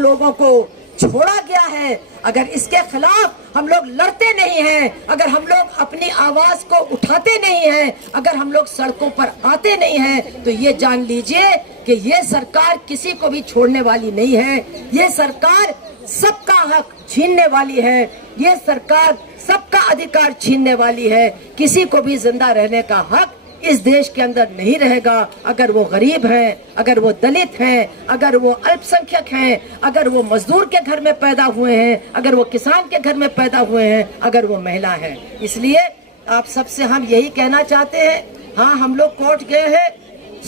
लोगों को छोड़ा गया है, अगर इसके खिलाफ हम लोग लड़ते नहीं हैं, अगर हम लोग अपनी आवाज को उठाते नहीं हैं, अगर हम लोग सड़कों पर आते नहीं हैं, तो ये जान लीजिए कि ये सरकार किसी को भी छोड़ने वाली नहीं है। ये सरकार सबका हक छीनने वाली है, ये सरकार सबका अधिकार छीनने वाली है। किसी को भी जिंदा रहने का हक इस देश के अंदर नहीं रहेगा। अगर वो गरीब हैं, अगर वो दलित हैं, अगर वो अल्पसंख्यक हैं, अगर वो मजदूर के घर में पैदा हुए हैं, अगर वो किसान के घर में पैदा हुए हैं, अगर वो महिला है। इसलिए आप सबसे हम यही कहना चाहते हैं, हाँ हम लोग कोर्ट गए हैं,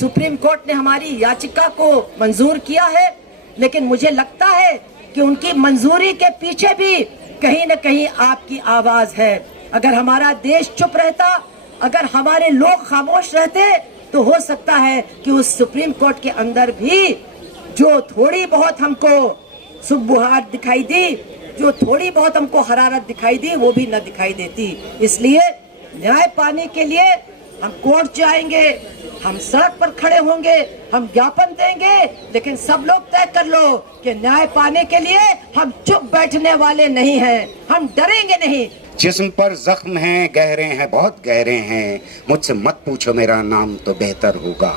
सुप्रीम कोर्ट ने हमारी याचिका को मंजूर किया है, लेकिन मुझे लगता है कि उनकी मंजूरी के पीछे भी कहीं न कहीं आपकी आवाज है। अगर हमारा देश चुप रहता, अगर हमारे लोग खामोश रहते, तो हो सकता है कि उस सुप्रीम कोर्ट के अंदर भी जो थोड़ी बहुत हमको सुबुहार दिखाई दी, जो थोड़ी बहुत हमको हरारत दिखाई दी, वो भी न दिखाई देती। इसलिए न्याय पाने के लिए हम कोर्ट जाएंगे, हम सड़क पर खड़े होंगे, हम ज्ञापन देंगे, लेकिन सब लोग तय कर लो कि न्याय पाने के लिए हम चुप बैठने वाले नहीं हैं, हम डरेंगे नहीं। जिस्म पर जख्म हैं, गहरे हैं, बहुत गहरे हैं, मुझसे मत पूछो मेरा नाम तो बेहतर होगा।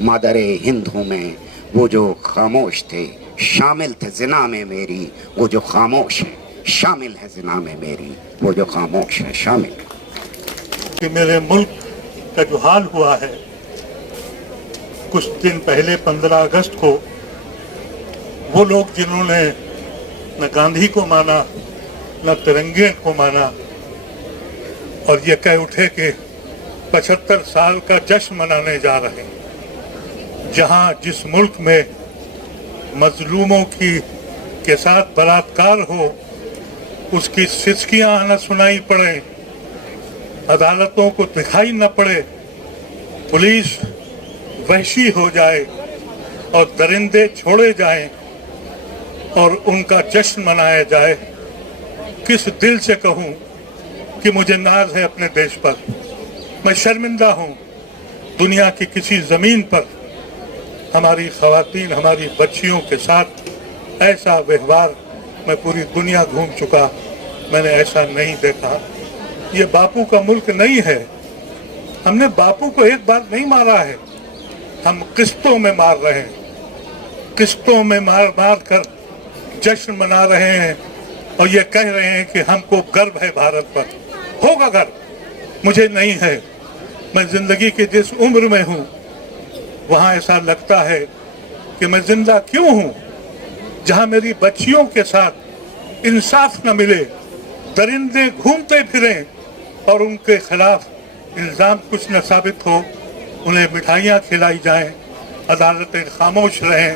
मादरे हिंद हूँ मैं, वो जो खामोश थे, शामिल थे जिना में मेरी, वो जो खामोश है, शामिल है जिना में मेरी, वो जो खामोश है, शामिल। कि मेरे मुल्क का जो हाल हुआ है, कुछ दिन पहले 15 अगस्त को वो लोग जिन्होंने न गांधी को माना, न तिरंगे को माना, और ये कह उठे कि 75 साल का जश्न मनाने जा रहे हैं, जहां जिस मुल्क में मजलूमों के साथ बलात्कार हो, उसकी सिसकियां न सुनाई पड़े, अदालतों को दिखाई न पड़े, पुलिस वहशी हो जाए और दरिंदे छोड़े जाएं और उनका जश्न मनाया जाए, किस दिल से कहूं कि मुझे नाज है अपने देश पर। मैं शर्मिंदा हूं दुनिया की किसी जमीन पर हमारी खवातीन, हमारी बच्चियों के साथ ऐसा व्यवहार। मैं पूरी दुनिया घूम चुका, मैंने ऐसा नहीं देखा। ये बापू का मुल्क नहीं है। हमने बापू को एक बार नहीं मारा है, हम किस्तों में मार रहे हैं, किस्तों में मार मार कर जश्न मना रहे हैं और ये कह रहे हैं कि हमको गर्व है भारत पर। होगा गर्व, मुझे नहीं है। मैं जिंदगी की जिस उम्र में हूँ, वहाँ ऐसा लगता है कि मैं जिंदा क्यों हूँ, जहाँ मेरी बच्चियों के साथ इंसाफ न मिले, दरिंदे घूमते फिरें और उनके खिलाफ इल्जाम कुछ न साबित हो, उन्हें मिठाइयाँ खिलाई जाएं, अदालतें खामोश रहें,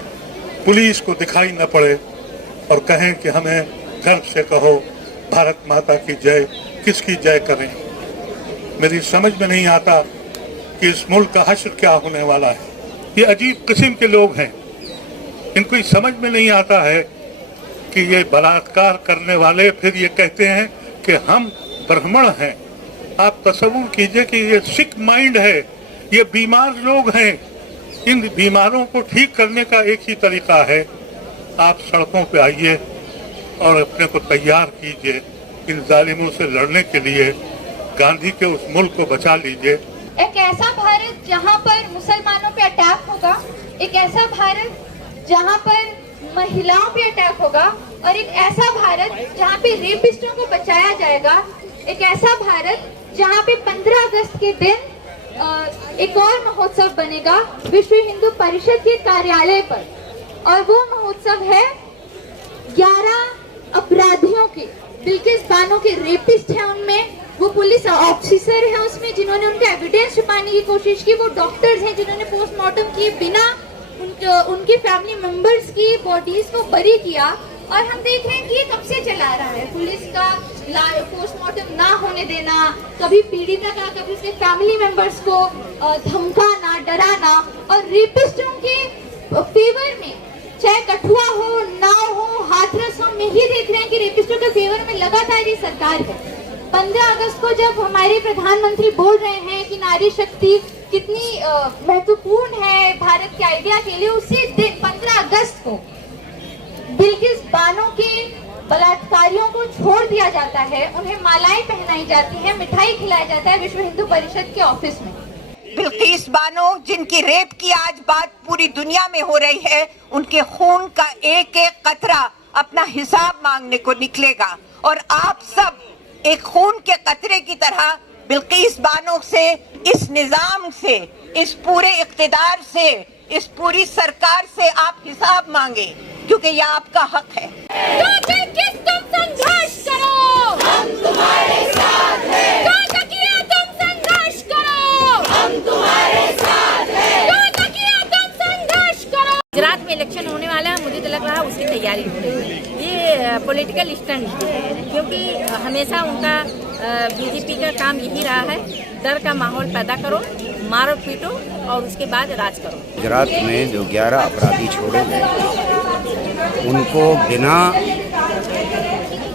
पुलिस को दिखाई न पड़े और कहें कि हमें गर्व से कहो भारत माता की जय। किसकी जय करें? मेरी समझ में नहीं आता कि इस मुल्क का हश्र क्या होने वाला है। ये अजीब किस्म के लोग हैं, इनको समझ में नहीं आता है कि ये बलात्कार करने वाले फिर ये कहते हैं कि हम ब्राह्मण हैं। आप तसव्वुर कीजिए कि ये सिक माइंड है, ये बीमार लोग हैं। इन बीमारों को ठीक करने का एक ही तरीका है, आप सड़कों पे आइए और अपने को तैयार कीजिए इन जालिमों से लड़ने के लिए। गांधी के उस मुल्क को बचा लीजिए। एक ऐसा भारत जहां पर मुसलमानों पे अटैक होगा, एक ऐसा भारत जहां पर महिलाओं पे अटैक होगा, और एक ऐसा भारत जहां पे रेपिस्टों को बचाया जाएगा। एक ऐसा भारत जहां पे 15 अगस्त के दिन एक और महोत्सव बनेगा विश्व हिंदू परिषद के कार्यालय पर, और वो महोत्सव है 11 अपराधियों के, बिल्किस बानो के रेपिस्ट हैं उनमें, वो पुलिस ऑफिसर हैं उसमें जिन्होंने उनका एविडेंस छुपाने की कोशिश की, वो डॉक्टर्स हैं जिन्होंने पोस्टमार्टम किए बिना उनके फैमिली मेंबर्स की बॉडीज को बरी किया। और हम देख रहे हैं कि ये कब से चला रहा है, पुलिस का पोस्टमार्टम ना होने देना, कभी पीड़िता का कभी उसके फैमिली मेंबर्स को धमकाना, डराना, और रेपिस्टों के फेवर में, चाहे कठुआ हो, नाव हो, हाथरस हो, हम यही देख रहे हैं कि रेपिस्टों के फेवर में लगातार ये सरकार है। 15 अगस्त को जब हमारे प्रधानमंत्री बोल रहे हैं कि नारी शक्ति कितनी महत्वपूर्ण है भारत के आइडिया के लिए, उसी दिन 15 अगस्त को बिल्किस बानो के बलात्कारियों को छोड़ दिया जाता है, उन्हें मालाएं पहनाई जाती हैं, मिठाई खिलाया जाता है विश्व हिंदू परिषद के ऑफिस में। बिल्किस बानो जिनकी रेप की आज बात पूरी दुनिया में हो रही है, उनके खून का एक एक कतरा अपना हिसाब मांगने को निकलेगा और आप सब एक खून के कतरे की तरह बिल्किस बानो से, इस निजाम से, इस पूरे इख्तिदार से, इस पूरी सरकार से आप हिसाब मांगे, क्योंकि यह आपका हक है। तो बिल्किस तुम संघर्ष करो, हम तुम्हारे साथ हैं। तो तकिया तुम संघर्ष करो, हम तुम्हारे साथ हैं। तो तकिया तुम संघर्ष करो। गुजरात में इलेक्शन होने वाला है, मुझे तो लग रहा है उसकी तैयारी हो रही है। ये पॉलिटिकल स्टंट है, क्योंकि हमेशा उनका बीजेपी का काम यही रहा है, डर का माहौल पैदा करो, मारो पीटो और उसके बाद राज करो। गुजरात में जो 11 अपराधी छोड़े गए, उनको बिना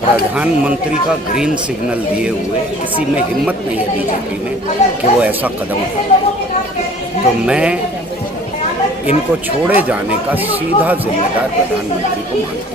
प्रधानमंत्री का ग्रीन सिग्नल दिए हुए किसी में हिम्मत नहीं है बीजेपी में कि वो ऐसा कदम उठाए। तो मैं इनको छोड़े जाने का सीधा जिम्मेदार प्रधानमंत्री को मानता हूँ।